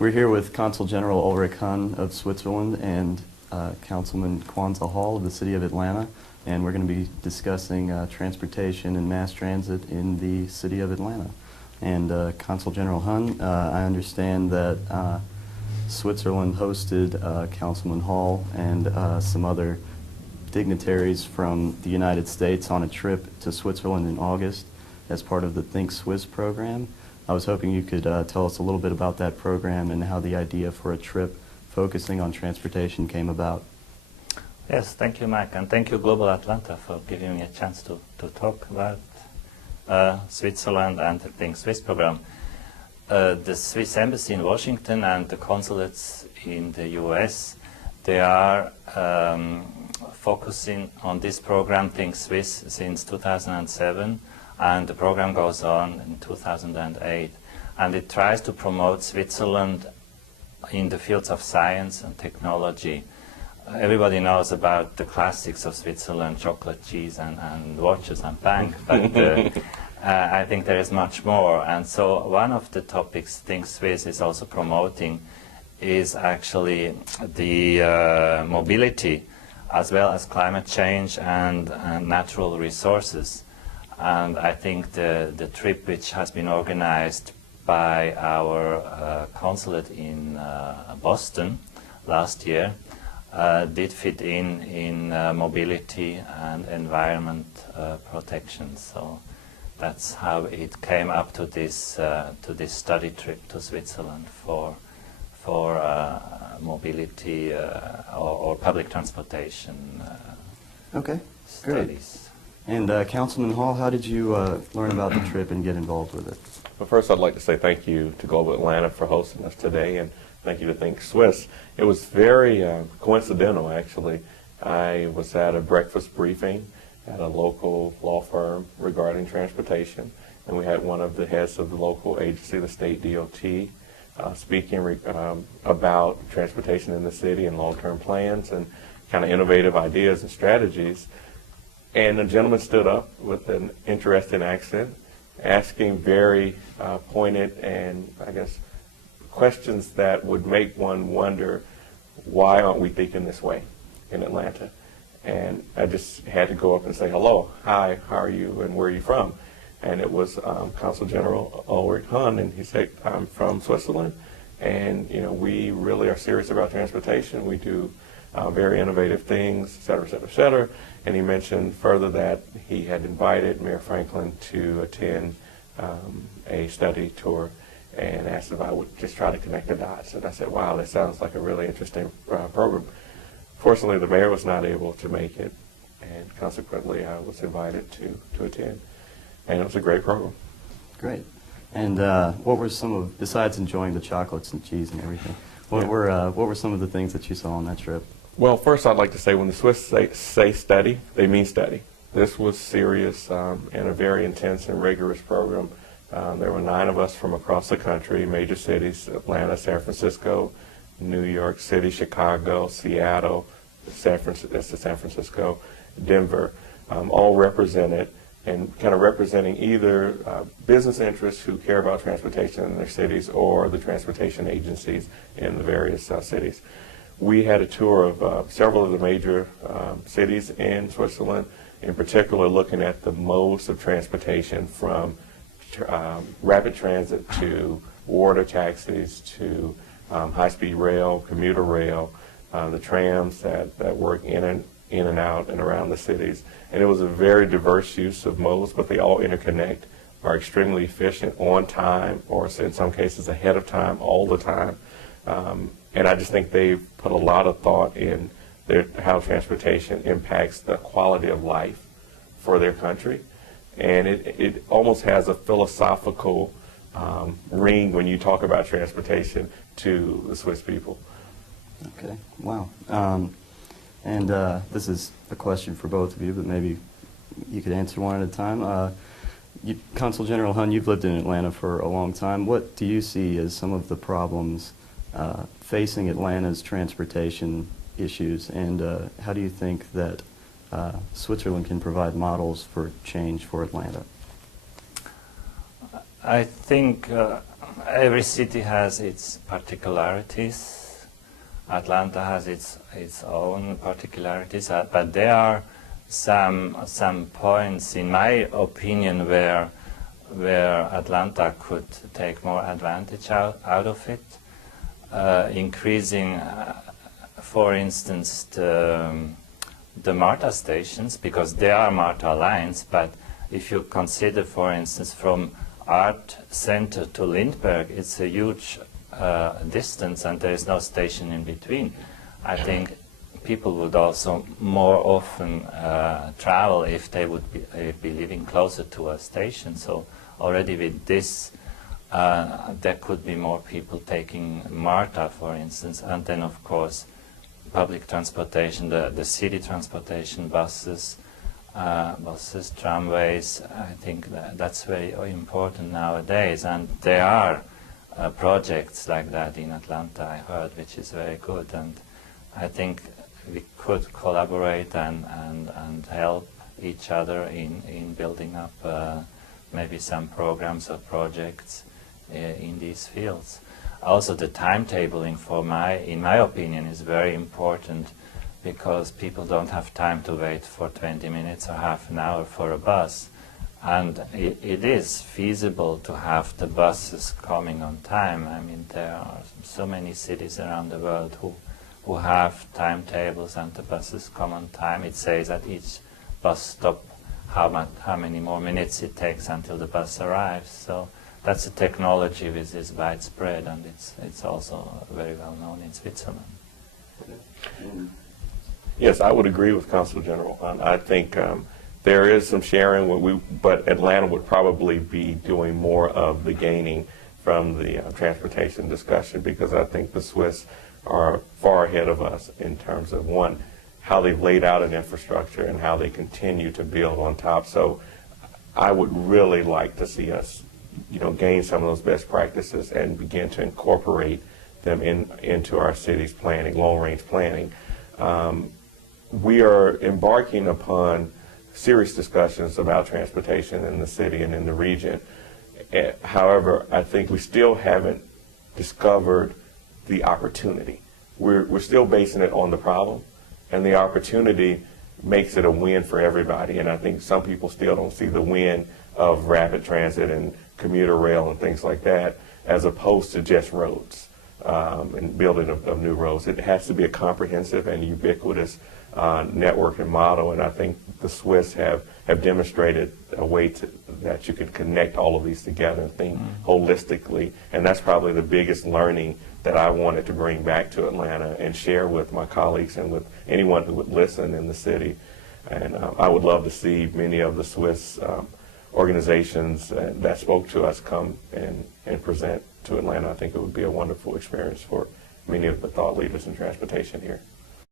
We're here with Consul General Ulrich Hunn of Switzerland and Councilman Kwanza of the City of Atlanta, and we're going to be discussing transportation and mass transit in the City of Atlanta. And Consul General Hunn, I understand that Switzerland hosted Councilman Hall and some other dignitaries from the United States on a trip to Switzerland in August as part of the Think Swiss program. I was hoping you could tell us a little bit about that program and how the idea for a trip focusing on transportation came about. Yes, thank you, Mike, and thank you, Global Atlanta, for giving me a chance to talk about Switzerland and the Think Swiss program. The Swiss Embassy in Washington and the consulates in the US, they are focusing on this program, Think Swiss, since 2007. And the program goes on in 2008, and it tries to promote Switzerland in the fields of science and technology. Everybody knows about the classics of Switzerland, chocolate, cheese, and watches and bank, but I think there is much more. And so one of the topics Think Swiss is also promoting is actually the mobility, as well as climate change and natural resources. And I think the trip, which has been organized by our consulate in Boston last year, did fit in mobility and environment protection. So that's how it came up to this study trip to Switzerland for mobility or public transportation Okay, studies. good. And Councilman Hall, how did you learn about the trip and get involved with it? Well, first I'd like to say thank you to Global Atlanta for hosting us today, and thank you to Think Swiss. It was very coincidental, actually. I was at a breakfast briefing at a local law firm regarding transportation, and we had one of the heads of the local agency, the state DOT, speaking about transportation in the city and long-term plans and kind of innovative ideas and strategies. And a gentleman stood up with an interesting accent, asking very pointed and, I guess, questions that would make one wonder, why aren't we thinking this way in Atlanta? And I just had to go up and say, hello, hi, how are you, and where are you from? And it was Consul General Ulrich Hunn, and he said, I'm from Switzerland, and we really are serious about transportation. We do very innovative things, et cetera, et cetera, et cetera. And he mentioned further that he had invited Mayor Franklin to attend a study tour and asked if I would just try to connect the dots. And I said, wow, that sounds like a really interesting program. Fortunately, the mayor was not able to make it, and consequently, I was invited to attend. And it was a great program. Great. And what were some of, besides enjoying the chocolates and cheese and everything, what were some of the things that you saw on that trip? Well, first I'd like to say when the Swiss say study, they mean study. This was serious and a very intense and rigorous program. There were 9 of us from across the country, major cities, Atlanta, San Francisco, New York City, Chicago, Seattle, San Francisco, Denver, all represented and kind of representing either business interests who care about transportation in their cities or the transportation agencies in the various cities. We had a tour of several of the major cities in Switzerland, in particular looking at the modes of transportation from rapid transit to water taxis to high-speed rail, commuter rail, the trams that work in and out and around the cities. And it was a very diverse use of modes, but they all interconnect, are extremely efficient, on time, or in some cases ahead of time, all the time. And I just think they've put a lot of thought in how transportation impacts the quality of life for their country. And it almost has a philosophical ring when you talk about transportation to the Swiss people. Okay, wow. And this is a question for both of you, but maybe you could answer one at a time. Consul General Hunn, you've lived in Atlanta for a long time. What do you see as some of the problems facing Atlanta's transportation issues, and how do you think that Switzerland can provide models for change for Atlanta? I think every city has its particularities. Atlanta has its own particularities, but there are some points, in my opinion, where Atlanta could take more advantage out of it, increasing, for instance, the MARTA stations, because there are MARTA lines, but if you consider, for instance, from Art Center to Lindbergh, it's a huge distance and there is no station in between. I think people would also more often travel if they would be living closer to a station. So already with this, there could be more people taking MARTA, for instance, and then of course public transportation, the city transportation, buses, tramways. I think that's very important nowadays, and there are projects like that in Atlanta, I heard, which is very good, and I think we could collaborate and help each other in building up maybe some programs or projects in these fields. Also, the timetabling, in my opinion, is very important, because people don't have time to wait for 20 minutes or half an hour for a bus. And it is feasible to have the buses coming on time. I mean, there are so many cities around the world who have timetables and the buses come on time. It says at each bus stop how many more minutes it takes until the bus arrives. So that's a technology which is widespread, and it's also very well known in Switzerland. Yes, I would agree with Consul General. I think there is some sharing, but Atlanta would probably be doing more of the gaining from the transportation discussion, because I think the Swiss are far ahead of us in terms of, one, how they've laid out an infrastructure and how they continue to build on top. So I would really like to see us, gain some of those best practices and begin to incorporate them into our city's planning, long-range planning. We are embarking upon serious discussions about transportation in the city and in the region. However, I think we still haven't discovered the opportunity. We're still basing it on the problem, and the opportunity makes it a win for everybody. And I think some people still don't see the win of rapid transit and commuter rail and things like that, as opposed to just roads and building of new roads. It has to be a comprehensive and ubiquitous network and model, and I think the Swiss have demonstrated a way that you can connect all of these together and think holistically, and that's probably the biggest learning that I wanted to bring back to Atlanta and share with my colleagues and with anyone who would listen in the city. And I would love to see many of the Swiss organizations that spoke to us come and present to Atlanta. I think it would be a wonderful experience for many of the thought leaders in transportation here.